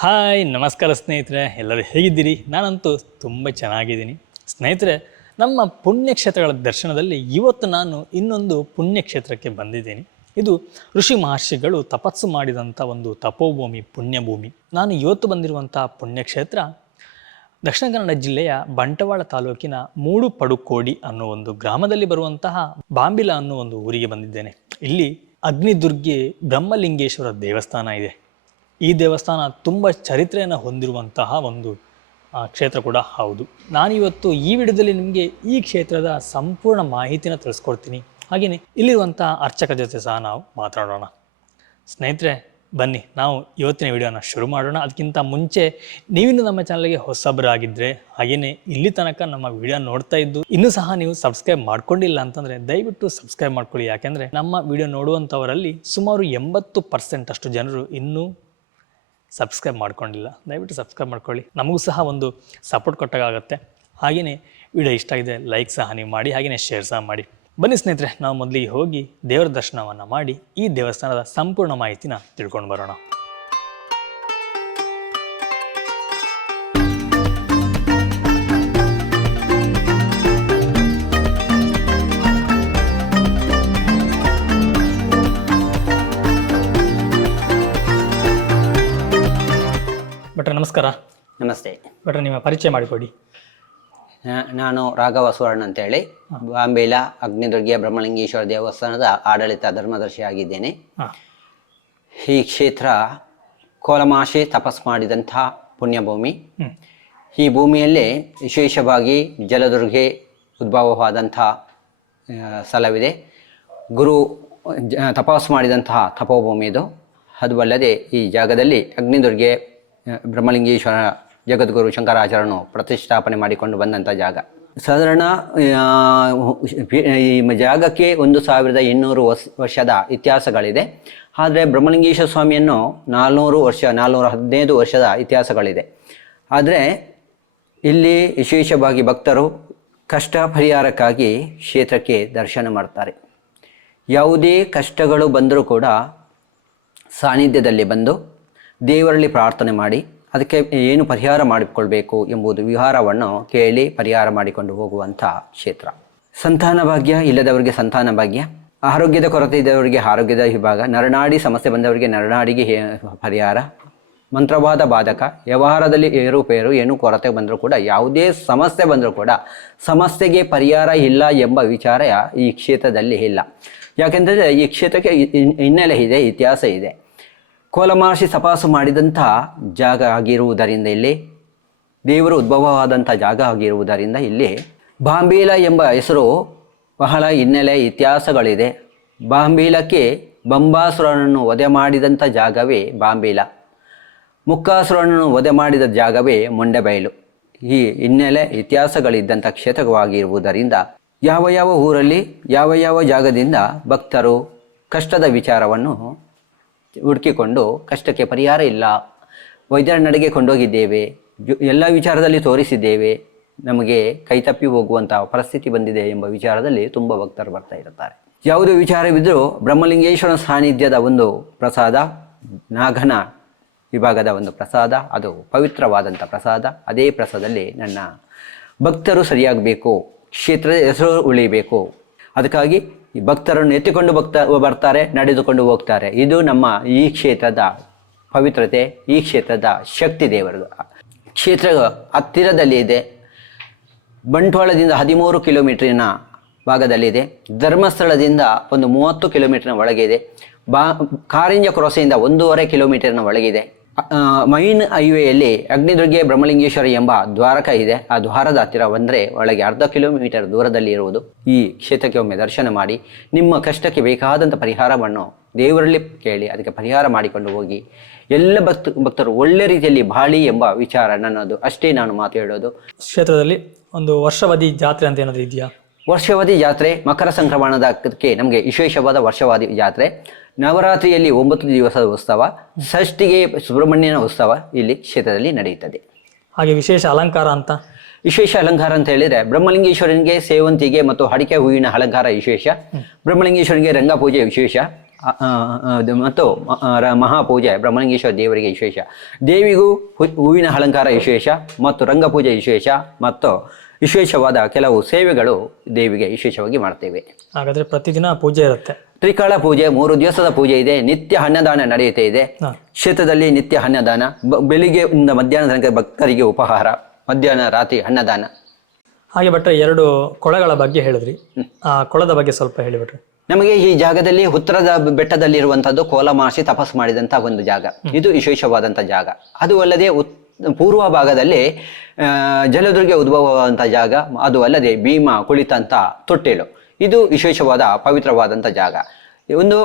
Hi ನಮಸ್ಕಾರ ಸ್ನೇಹಿತರೆ, ಎಲ್ಲರೂ ಹೇಗಿದ್ದೀರಿ? ನಾನಂತೂ ತುಂಬ ಚೆನ್ನಾಗಿದ್ದೀನಿ ಸ್ನೇಹಿತರೆ. ನಮ್ಮ ಪುಣ್ಯಕ್ಷೇತ್ರಗಳ ದರ್ಶನದಲ್ಲಿ ಇವತ್ತು ನಾನು ಇನ್ನೊಂದು ಪುಣ್ಯಕ್ಷೇತ್ರಕ್ಕೆ ಬಂದಿದ್ದೀನಿ. ಇದು ಋಷಿ ಮಹರ್ಷಿಗಳು ತಪಸ್ಸು ಮಾಡಿದಂಥ ಒಂದು ತಪೋಭೂಮಿ, ಪುಣ್ಯಭೂಮಿ. ನಾನು ಇವತ್ತು ಬಂದಿರುವಂಥ ಪುಣ್ಯಕ್ಷೇತ್ರ ದಕ್ಷಿಣ ಕನ್ನಡ ಜಿಲ್ಲೆಯ ಬಂಟವಾಳ ತಾಲೂಕಿನ ಮೂಡುಪಡುಕೋಡಿ ಅನ್ನೋ ಒಂದು ಗ್ರಾಮದಲ್ಲಿ ಬರುವಂತಹ ಬಾಂಬಿಲ ಅನ್ನೋ ಒಂದು ಊರಿಗೆ ಬಂದಿದ್ದೇನೆ. ಇಲ್ಲಿ ಅಗ್ನಿದುರ್ಗೆ ಬ್ರಹ್ಮಲಿಂಗೇಶ್ವರ ದೇವಸ್ಥಾನ ಇದೆ. ಈ ದೇವಸ್ಥಾನ ತುಂಬ ಚರಿತ್ರೆಯನ್ನು ಹೊಂದಿರುವಂತಹ ಒಂದು ಕ್ಷೇತ್ರ ಕೂಡ ಹೌದು. ನಾನಿವತ್ತು ಈ ವಿಡಿಯೋದಲ್ಲಿ ನಿಮಗೆ ಈ ಕ್ಷೇತ್ರದ ಸಂಪೂರ್ಣ ಮಾಹಿತಿನ ತಿಳಿಸ್ಕೊಡ್ತೀನಿ. ಹಾಗೆಯೇ ಇಲ್ಲಿರುವಂಥ ಅರ್ಚಕ ಜೊತೆ ಸಹ ನಾವು ಮಾತಾಡೋಣ. ಸ್ನೇಹಿತರೆ ಬನ್ನಿ, ನಾವು ಇವತ್ತಿನ ವಿಡಿಯೋನ ಶುರು ಮಾಡೋಣ. ಅದಕ್ಕಿಂತ ಮುಂಚೆ ನೀವಿನ್ನು ನಮ್ಮ ಚಾನಲ್ಗೆ ಹೊಸಬರಾಗಿದ್ದರೆ, ಹಾಗೆಯೇ ಇಲ್ಲಿ ತನಕ ನಮ್ಮ ವಿಡಿಯೋ ನೋಡ್ತಾ ಇದ್ದು ಇನ್ನೂ ಸಹ ನೀವು ಸಬ್ಸ್ಕ್ರೈಬ್ ಮಾಡ್ಕೊಂಡಿಲ್ಲ ಅಂತಂದರೆ ದಯವಿಟ್ಟು ಸಬ್ಸ್ಕ್ರೈಬ್ ಮಾಡ್ಕೊಳ್ಳಿ. ಯಾಕೆಂದರೆ ನಮ್ಮ ವಿಡಿಯೋ ನೋಡುವಂಥವರಲ್ಲಿ ಸುಮಾರು 80% ಅಷ್ಟು ಜನರು ಇನ್ನೂ ಸಬ್ಸ್ಕ್ರೈಬ್ ಮಾಡ್ಕೊಂಡಿಲ್ಲ. ದಯವಿಟ್ಟು ಸಬ್ಸ್ಕ್ರೈಬ್ ಮಾಡ್ಕೊಳ್ಳಿ, ನಮಗೂ ಸಹ ಒಂದು ಸಪೋರ್ಟ್ ಕೊಟ್ಟಾಗುತ್ತೆ. ಹಾಗೆಯೇ ವಿಡಿಯೋ ಇಷ್ಟ ಆಗಿದೆ ಲೈಕ್ ಸಹ ನೀವು ಮಾಡಿ, ಹಾಗೆಯೇ ಶೇರ್ ಸಹ ಮಾಡಿ. ಬನ್ನಿ ಸ್ನೇಹಿತರೆ, ನಾವು ಮೊದಲಿಗೆ ಹೋಗಿ ದೇವರ ದರ್ಶನವನ್ನು ಮಾಡಿ ಈ ದೇವಸ್ಥಾನದ ಸಂಪೂರ್ಣ ಮಾಹಿತಿನ ತಿಳ್ಕೊಂಡು ಬರೋಣ. ಭಟ್ರೆ ನಮಸ್ಕಾರ. ನಮಸ್ತೆ ಭಟ್ರೆ, ನಿಮ್ಮ ಪರಿಚಯ ಮಾಡಿಕೊಡಿ. ನಾನು ರಾಘವ ಸುವರ್ಣ ಅಂತೇಳಿ ಬಾಂಬೆಲ ಅಗ್ನಿದುರ್ಗೆ ಬ್ರಹ್ಮಲಿಂಗೇಶ್ವರ ದೇವಸ್ಥಾನದ ಆಡಳಿತ ಧರ್ಮದರ್ಶಿ ಆಗಿದ್ದೇನೆ. ಈ ಕ್ಷೇತ್ರ ಕೋಲಮಾಶೆ ತಪಸ್ ಮಾಡಿದಂಥ ಪುಣ್ಯಭೂಮಿ. ಈ ಭೂಮಿಯಲ್ಲೇ ವಿಶೇಷವಾಗಿ ಜಲದುರ್ಗೆ ಉದ್ಭವವಾದಂಥ ಸ್ಥಳವಿದೆ. ಗುರು ತಪಸ್ಸು ಮಾಡಿದಂತಹ ತಪೋಭೂಮಿ ಇದು. ಅದು ಅಲ್ಲದೆ ಈ ಜಾಗದಲ್ಲಿ ಅಗ್ನಿದುರ್ಗೆ ಬ್ರಹ್ಮಲಿಂಗೇಶ್ವರ ಜಗದ್ಗುರು ಶಂಕರಾಚಾರ್ಯನು ಪ್ರತಿಷ್ಠಾಪನೆ ಮಾಡಿಕೊಂಡು ಬಂದಂಥ ಜಾಗ. ಸಾಧಾರಣ ಈ ಜಾಗಕ್ಕೆ 1800 ವರ್ಷದ ಇತಿಹಾಸಗಳಿದೆ. ಆದರೆ ಬ್ರಹ್ಮಲಿಂಗೇಶ್ವರ ಸ್ವಾಮಿಯನ್ನು 415 ವರ್ಷದ ಇತಿಹಾಸಗಳಿದೆ. ಆದರೆ ಇಲ್ಲಿ ವಿಶೇಷವಾಗಿ ಭಕ್ತರು ಕಷ್ಟ ಪರಿಹಾರಕ್ಕಾಗಿ ಕ್ಷೇತ್ರಕ್ಕೆ ದರ್ಶನ ಮಾಡ್ತಾರೆ. ಯಾವುದೇ ಕಷ್ಟಗಳು ಬಂದರೂ ಕೂಡ ಸಾನ್ನಿಧ್ಯದಲ್ಲಿ ಬಂದು ದೇವರಲ್ಲಿ ಪ್ರಾರ್ಥನೆ ಮಾಡಿ ಅದಕ್ಕೆ ಏನು ಪರಿಹಾರ ಮಾಡಿಕೊಳ್ಬೇಕು ಎಂಬುದು ವಿಹಾರವನ್ನು ಕೇಳಿ ಪರಿಹಾರ ಮಾಡಿಕೊಂಡು ಹೋಗುವಂಥ ಕ್ಷೇತ್ರ. ಸಂತಾನ ಭಾಗ್ಯ ಇಲ್ಲದವರಿಗೆ ಸಂತಾನ ಭಾಗ್ಯ, ಆರೋಗ್ಯದ ಕೊರತೆ ಇದ್ದವರಿಗೆ ಆರೋಗ್ಯದ ವಿಭಾಗ, ನರನಾಡಿ ಸಮಸ್ಯೆ ಬಂದವರಿಗೆ ನರನಾಡಿಗೆ ಪರಿಹಾರ, ಮಂತ್ರವಾದ ಬಾಧಕ, ವ್ಯವಹಾರದಲ್ಲಿ ಏರುಪೇರು, ಏನು ಕೊರತೆ ಬಂದರೂ ಕೂಡ ಯಾವುದೇ ಸಮಸ್ಯೆ ಬಂದರೂ ಕೂಡ ಸಮಸ್ಯೆಗೆ ಪರಿಹಾರ ಇಲ್ಲ ಎಂಬ ವಿಚಾರ ಈ ಕ್ಷೇತ್ರದಲ್ಲಿ ಇಲ್ಲ. ಯಾಕೆಂದರೆ ಈ ಕ್ಷೇತ್ರಕ್ಕೆ ಹಿನ್ನೆಲೆ ಇದೆ, ಇತಿಹಾಸ ಇದೆ. ಕೋಲಮಹರ್ಷಿ ತಪಸ್ಸು ಮಾಡಿದಂಥ ಜಾಗ ಆಗಿರುವುದರಿಂದ, ಇಲ್ಲಿ ದೇವರು ಉದ್ಭವವಾದಂಥ ಜಾಗ ಆಗಿರುವುದರಿಂದ ಇಲ್ಲಿ ಬಾಂಬೀಲ ಎಂಬ ಹೆಸರು ಬಹಳ ಹಿನ್ನೆಲೆ ಇತಿಹಾಸಗಳಿದೆ. ಬಾಂಬೀಲಕ್ಕೆ ಬಂಬಾಸುರನನ್ನು ವಧೆ ಮಾಡಿದಂಥ ಜಾಗವೇ ಬಾಂಬೀಲ, ಮುಕ್ಕಾಸುರನನ್ನು ವಧೆ ಮಾಡಿದ ಜಾಗವೇ ಮೊಂಡೆಬೈಲು. ಈ ಹಿನ್ನೆಲೆ ಇತಿಹಾಸಗಳಿದ್ದಂಥ ಕ್ಷೇತ್ರವಾಗಿರುವುದರಿಂದ ಯಾವ ಯಾವ ಊರಲ್ಲಿ ಯಾವ ಯಾವ ಜಾಗದಿಂದ ಭಕ್ತರು ಕಷ್ಟದ ವಿಚಾರವನ್ನು ಹುಡುಕಿಕೊಂಡು ಕಷ್ಟಕ್ಕೆ ಪರಿಹಾರ ಇಲ್ಲ, ವೈದ್ಯರ ನಡೆಗೆ ಕೊಂಡೋಗಿದ್ದೇವೆ, ಎಲ್ಲ ವಿಚಾರದಲ್ಲಿ ತೋರಿಸಿದ್ದೇವೆ, ನಮಗೆ ಕೈತಪ್ಪಿ ಹೋಗುವಂಥ ಪರಿಸ್ಥಿತಿ ಬಂದಿದೆ ಎಂಬ ವಿಚಾರದಲ್ಲಿ ತುಂಬ ಭಕ್ತರು ಬರ್ತಾ ಇರುತ್ತಾರೆ. ಯಾವುದೇ ವಿಚಾರವಿದ್ದರೂ ಬ್ರಹ್ಮಲಿಂಗೇಶ್ವರ ಸಾನ್ನಿಧ್ಯದ ಒಂದು ಪ್ರಸಾದ, ನಾಗನ ವಿಭಾಗದ ಒಂದು ಪ್ರಸಾದ, ಅದು ಪವಿತ್ರವಾದಂಥ ಪ್ರಸಾದ. ಅದೇ ಪ್ರಸಾದದಲ್ಲಿ ನನ್ನ ಭಕ್ತರು ಸರಿಯಾಗಬೇಕು, ಕ್ಷೇತ್ರದ ಹೆಸರು ಉಳಿಬೇಕು. ಅದಕ್ಕಾಗಿ ಈ ಭಕ್ತರನ್ನು ಎತ್ತಿಕೊಂಡು ಬರ್ತಾರೆ, ನಡೆದುಕೊಂಡು ಹೋಗ್ತಾರೆ. ಇದು ನಮ್ಮ ಈ ಕ್ಷೇತ್ರದ ಪವಿತ್ರತೆ, ಈ ಕ್ಷೇತ್ರದ ಶಕ್ತಿ ದೇವರದು. ಕ್ಷೇತ್ರ ಹತ್ತಿರದಲ್ಲಿ ಇದೆ. ಬಂಟ್ವಾಳದಿಂದ 13 ಕಿಲೋಮೀಟರಿನ ಭಾಗದಲ್ಲಿದೆ. ಧರ್ಮಸ್ಥಳದಿಂದ ಒಂದು 30 ಕಿಲೋಮೀಟರ್ನ ಒಳಗಿದೆ. ಕಾರಿಂಜ ಕ್ರಾಸೆಯಿಂದ 1.5 ಕಿಲೋಮೀಟರ್ನ ಒಳಗಿದೆ. ಮೈನ್ ಹೈವೇಯಲ್ಲಿ ಅಗ್ನಿದುರ್ಗೆ ಬ್ರಹ್ಮಲಿಂಗೇಶ್ವರ ಎಂಬ ದ್ವಾರಕ ಇದೆ. ಆ ದ್ವಾರದ ಹತ್ತಿರ ಬಂದರೆ ಒಳಗೆ 1/2 ಕಿಲೋಮೀಟರ್ ದೂರದಲ್ಲಿ ಇರುವುದು. ಈ ಕ್ಷೇತ್ರಕ್ಕೆ ಒಮ್ಮೆ ದರ್ಶನ ಮಾಡಿ ನಿಮ್ಮ ಕಷ್ಟಕ್ಕೆ ಬೇಕಾದಂಥ ಪರಿಹಾರವನ್ನು ದೇವರಲ್ಲಿ ಕೇಳಿ ಅದಕ್ಕೆ ಪರಿಹಾರ ಮಾಡಿಕೊಂಡು ಹೋಗಿ. ಎಲ್ಲ ಭಕ್ತರು ಒಳ್ಳೆ ರೀತಿಯಲ್ಲಿ ಬಾಳಿ ಎಂಬ ವಿಚಾರ ನನ್ನದು. ಅಷ್ಟೇ ನಾನು ಮಾತು ಹೇಳೋದು. ಕ್ಷೇತ್ರದಲ್ಲಿ ಒಂದು ವರ್ಷಾವಧಿ ಜಾತ್ರೆ ಅಂತ ಏನಾದರೂ ಇದೆಯಾ? ವರ್ಷಾವಧಿ ಜಾತ್ರೆ, ಮಕರ ಸಂಕ್ರಮಣದಕ್ಕೆ ನಮಗೆ ವಿಶೇಷವಾದ ವರ್ಷಾವಧಿ ಜಾತ್ರೆ. ನವರಾತ್ರಿಯಲ್ಲಿ 9 ದಿವಸದ ಉತ್ಸವ, ಷಷ್ಠಿಗೆ ಸುಬ್ರಹ್ಮಣ್ಯನ ಉತ್ಸವ ಇಲ್ಲಿ ಕ್ಷೇತ್ರದಲ್ಲಿ ನಡೆಯುತ್ತದೆ. ಹಾಗೆ ವಿಶೇಷ ಅಲಂಕಾರ ಅಂತ ವಿಶೇಷ ಅಲಂಕಾರ ಅಂತ ಹೇಳಿದ್ರೆ ಬ್ರಹ್ಮಲಿಂಗೇಶ್ವರನಿಗೆ ಸೇವಂತಿಗೆ ಮತ್ತು ಅಡಿಕೆ ಹೂವಿನ ಅಲಂಕಾರ ವಿಶೇಷ, ಬ್ರಹ್ಮಲಿಂಗೇಶ್ವರನಿಗೆ ರಂಗಪೂಜೆ ವಿಶೇಷ, ಮತ್ತು ಮಹಾಪೂಜೆ ಬ್ರಹ್ಮಲಿಂಗೇಶ್ವರ ದೇವರಿಗೆ ವಿಶೇಷ. ದೇವಿಗೂ ಹೂವಿನ ಅಲಂಕಾರ ವಿಶೇಷ ಮತ್ತು ರಂಗಪೂಜೆ ವಿಶೇಷ ಮತ್ತು ವಿಶೇಷವಾದ ಕೆಲವು ಸೇವೆಗಳು ದೇವಿಗೆ ವಿಶೇಷವಾಗಿ ಮಾಡ್ತೇವೆ. ಹಾಗಾದರೆ ಪ್ರತಿದಿನ ಪೂಜೆ ಇರುತ್ತೆ. ತ್ರಿಕಾಲ ಪೂಜೆ 3 ದಿವಸದ ಪೂಜೆ ಇದೆ. ನಿತ್ಯ ಅನ್ನದಾನ ನಡೆಯುತ್ತಾ ಇದೆ. ಕ್ಷೇತ್ರದಲ್ಲಿ ನಿತ್ಯ ಅನ್ನದಾನ, ಬೆಳಿಗ್ಗೆಯಿಂದ ಮಧ್ಯಾಹ್ನ ತನಕ ಭಕ್ತರಿಗೆ ಉಪಹಾರ, ಮಧ್ಯಾಹ್ನ ರಾತ್ರಿ ಅನ್ನದಾನ. ಹಾಗೆ ಭಟ್ರೆ 2 ಕೊಳಗಳ ಬಗ್ಗೆ ಹೇಳಿದ್ರಿ, ಆ ಕೊಳದ ಬಗ್ಗೆ ಸ್ವಲ್ಪ ಹೇಳಿಬಿಟ್ರಿ. ನಮಗೆ ಈ ಜಾಗದಲ್ಲಿ ಉತ್ತರದ ಬೆಟ್ಟದಲ್ಲಿರುವಂಥದ್ದು ಕೋಲಮಾಸಿ ತಪಸ್ಸು ಮಾಡಿದಂಥ ಒಂದು ಜಾಗ. ಇದು ವಿಶೇಷವಾದಂಥ ಜಾಗ. ಅದು ಅಲ್ಲದೆ ಪೂರ್ವ ಭಾಗದಲ್ಲಿ ಜಲದುರ್ಗೆ ಉದ್ಭವವಾದಂಥ ಜಾಗ. ಅದು ಅಲ್ಲದೆ ಭೀಮ ಕುಳಿತಂಥ ತೊಟ್ಟಿಲು. ಇದು ವಿಶೇಷವಾದ ಪವಿತ್ರವಾದಂಥ ಜಾಗ. ಒಂದು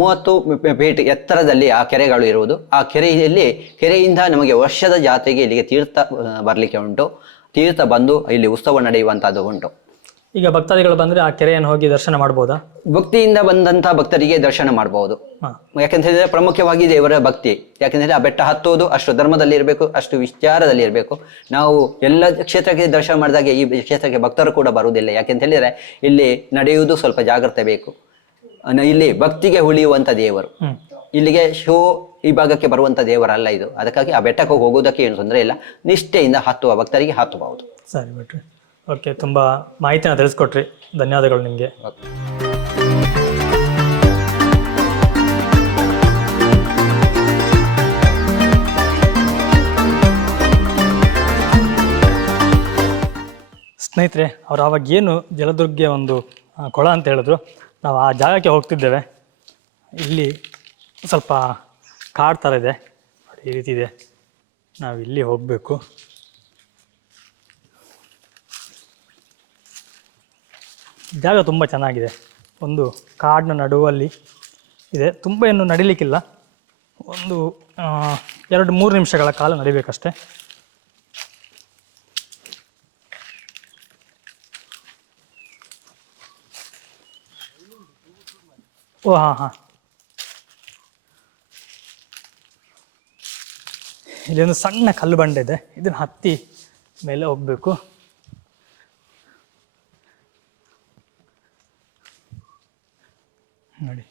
30 ಫೀಟ್ ಎತ್ತರದಲ್ಲಿ ಆ ಕೆರೆಗಳು ಇರುವುದು. ಆ ಕೆರೆಯಿಂದ ನಮಗೆ ವರ್ಷದ ಜಾತ್ರೆಗೆ ಇಲ್ಲಿಗೆ ತೀರ್ಥ ಬರಲಿಕ್ಕೆ ಉಂಟು. ತೀರ್ಥ ಬಂದು ಇಲ್ಲಿ ಉತ್ಸವ ನಡೆಯುವಂಥದ್ದು ಉಂಟು. ಈಗ ಭಕ್ತಾದಿಗಳು ಬಂದರೆ ಆ ಕೆರೆಯನ್ನು ಹೋಗಿ ದರ್ಶನ ಮಾಡ್ಬೋದಾ? ಭಕ್ತಿಯಿಂದ ಬಂದಂಥ ಭಕ್ತರಿಗೆ ದರ್ಶನ ಮಾಡಬಹುದು. ಯಾಕೆಂತ ಹೇಳಿದ್ರೆ ಪ್ರಮುಖವಾಗಿ ದೇವರ ಭಕ್ತಿ. ಯಾಕೆಂದರೆ ಆ ಬೆಟ್ಟ ಹತ್ತೋದು ಅಷ್ಟು ಧರ್ಮದಲ್ಲಿ ಇರಬೇಕು, ಅಷ್ಟು ವಿಚಾರದಲ್ಲಿ ಇರಬೇಕು. ನಾವು ಎಲ್ಲ ಕ್ಷೇತ್ರಕ್ಕೆ ದರ್ಶನ ಮಾಡಿದಾಗ ಈ ಕ್ಷೇತ್ರಕ್ಕೆ ಭಕ್ತರು ಕೂಡ ಬರುವುದಿಲ್ಲ. ಯಾಕೆಂತ ಹೇಳಿದ್ರೆ ಇಲ್ಲಿ ನಡೆಯುವುದು ಸ್ವಲ್ಪ ಜಾಗ್ರತೆ ಬೇಕು. ಇಲ್ಲಿ ಭಕ್ತಿಗೆ ಉಳಿಯುವಂಥ ದೇವರು. ಇಲ್ಲಿಗೆ ಈ ಭಾಗಕ್ಕೆ ಬರುವಂಥ ದೇವರಲ್ಲ ಇದು. ಅದಕ್ಕಾಗಿ ಆ ಬೆಟ್ಟಕ್ಕೆ ಹೋಗುವುದಕ್ಕೆ ಏನು ತೊಂದರೆ ಇಲ್ಲ. ನಿಷ್ಠೆಯಿಂದ ಹತ್ತುವ ಭಕ್ತರಿಗೆ ಹತ್ತಬಹುದು. ಸರಿ ಬಿಟ್ರಿ. ಓಕೆ, ತುಂಬ ಮಾಹಿತಿನ ತಿಳಿಸ್ಕೊಟ್ರಿ. ಧನ್ಯವಾದಗಳು ನಿಮಗೆ. ಸ್ನೇಹಿತರೆ, ಅವ್ರು ಆವಾಗ ಏನು ಜಲದುರ್ಗೆ ಒಂದು ಕೊಳ ಅಂತ ಹೇಳಿದ್ರು, ನಾವು ಆ ಜಾಗಕ್ಕೆ ಹೋಗ್ತಿದ್ದೇವೆ. ಇಲ್ಲಿ ಸ್ವಲ್ಪ ಕಾಡು ಥರ ಇದೆ, ಈ ರೀತಿ ಇದೆ. ನಾವು ಇಲ್ಲಿ ಹೋಗಬೇಕು. ಜಾಗ ತುಂಬ ಚೆನ್ನಾಗಿದೆ. ಒಂದು ಕಾಡಿನ ನಡುವಲ್ಲಿ ಇದೆ. ತುಂಬ ಏನು ನಡಿಲಿಕ್ಕಿಲ್ಲ. ಒಂದು 2-3 ನಿಮಿಷಗಳ ಕಾಲ ನಡಿಬೇಕಷ್ಟೆ. ಓ ಹಾಂ, ಇಲ್ಲಿ ಒಂದು ಸಣ್ಣ ಕಲ್ಲು ಬಂಡೆ ಇದೆ. ಇದನ್ನು ಹತ್ತಿ ಮೇಲೆ ಹೋಗಬೇಕು. ನೋಡಿ,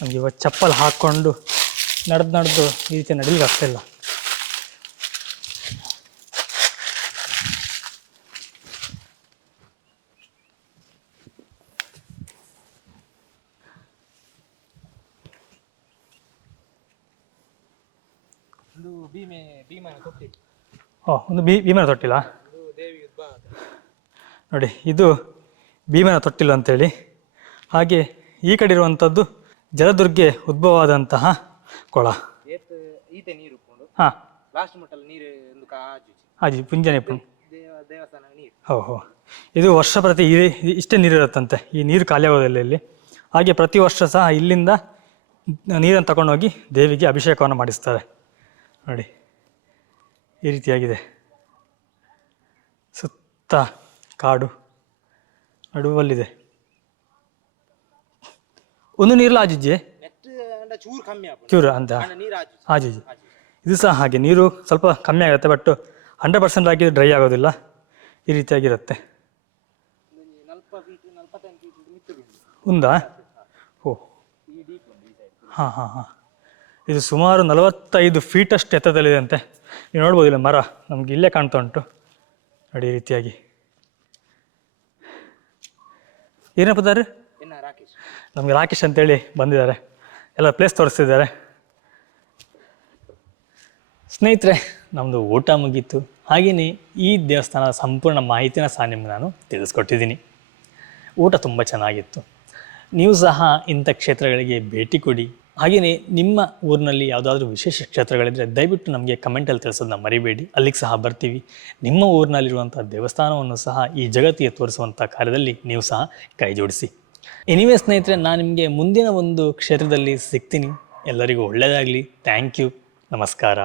ನಮಗೆ ಇವತ್ತು ಚಪ್ಪಲ್ ಹಾಕ್ಕೊಂಡು ನಡೆದು ಈ ರೀತಿ ನಡೀಲಿಕ್ಕೆ ಆಗ್ತಿಲ್ಲ. ಒಂದು ಭೀಮನ ತೊಟ್ಟಿಲ ನೋಡಿ, ಇದು ಭೀಮನ ತೊಟ್ಟಿಲು ಅಂತೇಳಿ. ಹಾಗೆ ಈ ಕಡೆ ಇರುವಂಥದ್ದು ಜಲದುರ್ಗೆ ಉದ್ಭವವಾದಂತಹ ಕೊಳ. ಹಾಂ, ಹಾಜಿ ಪುಂಜನೆ ಹೋ. ಇದು ವರ್ಷ ಪ್ರತಿ ಇಷ್ಟೇ ನೀರಿರುತ್ತಂತೆ. ಈ ನೀರು ಖಾಲಿ ಆಗೋದಿಲ್ಲ ಇಲ್ಲಿ. ಹಾಗೆ ಪ್ರತಿ ವರ್ಷ ಸಹ ಇಲ್ಲಿಂದ ನೀರನ್ನು ತಗೊಂಡೋಗಿ ದೇವಿಗೆ ಅಭಿಷೇಕವನ್ನು ಮಾಡಿಸ್ತಾರೆ. ನೋಡಿ, ಈ ರೀತಿಯಾಗಿದೆ. ಸುತ್ತ ಕಾಡು ನಡುವಲ್ಲಿದೆ. ಒಂದು ನೀರಲ್ಲ ಆಜಿಜ್ಜೆ ಚೂರು ಅಂತ ಆಜಿಜಿ. ಇದು ಸಹ ಹಾಗೆ, ನೀರು ಸ್ವಲ್ಪ ಕಮ್ಮಿ ಆಗುತ್ತೆ. ಬಟ್ 100% ಆಗಿ ಡ್ರೈ ಆಗೋದಿಲ್ಲ. ಈ ರೀತಿಯಾಗಿರುತ್ತೆ. ಉಂದಾ? ಓ ಹಾಂ. ಇದು ಸುಮಾರು 45 ಫೀಟಷ್ಟು ಎತ್ತರದಲ್ಲಿದೆ ಅಂತೆ. ನೀವು ನೋಡ್ಬೋದಿಲ್ಲ, ಮರ ನಮ್ಗೆ ಇಲ್ಲೇ ಕಾಣ್ತಾ ಉಂಟು ನೋಡಿ. ಈ ರೀತಿಯಾಗಿ ಏನಪ್ಪ ಇದ್ದಾರೆ, ನಮಗೆ ರಾಕೇಶ್ ಅಂತೇಳಿ ಬಂದಿದ್ದಾರೆ. ಎಲ್ಲ ಪ್ಲೇಸ್ ತೋರಿಸ್ತಿದ್ದಾರೆ. ಸ್ನೇಹಿತರೆ, ನಮ್ಮದು ಊಟ ಮುಗೀತು. ಹಾಗೆಯೇ ಈ ದೇವಸ್ಥಾನದ ಸಂಪೂರ್ಣ ಮಾಹಿತಿನ ಸಹ ನಿಮ್ಗೆ ನಾನು ತಿಳಿಸ್ಕೊಟ್ಟಿದ್ದೀನಿ. ಊಟ ತುಂಬ ಚೆನ್ನಾಗಿತ್ತು. ನೀವು ಸಹ ಇಂಥ ಕ್ಷೇತ್ರಗಳಿಗೆ ಭೇಟಿ ಕೊಡಿ. ಹಾಗೆಯೇ ನಿಮ್ಮ ಊರಿನಲ್ಲಿ ಯಾವುದಾದ್ರೂ ವಿಶೇಷ ಕ್ಷೇತ್ರಗಳಿದ್ದರೆ ದಯವಿಟ್ಟು ನಮಗೆ ಕಮೆಂಟಲ್ಲಿ ತಿಳಿಸೋದನ್ನ ಮರಿಬೇಡಿ. ಅಲ್ಲಿಗೆ ಸಹ ಬರ್ತೀವಿ. ನಿಮ್ಮ ಊರಿನಲ್ಲಿರುವಂಥ ದೇವಸ್ಥಾನವನ್ನು ಸಹ ಈ ಜಗತ್ತಿಗೆ ತೋರಿಸುವಂಥ ಕಾರ್ಯದಲ್ಲಿ ನೀವು ಸಹ ಕೈ ಜೋಡಿಸಿ. ಎನಿವೇ ಸ್ನೇಹಿತರೆ, ನಾನು ನಿಮಗೆ ಮುಂದಿನ ಒಂದು ಕ್ಷೇತ್ರದಲ್ಲಿ ಸಿಗ್ತೀನಿ. ಎಲ್ಲರಿಗೂ ಒಳ್ಳೆಯದಾಗಲಿ. Thank you. ನಮಸ್ಕಾರ.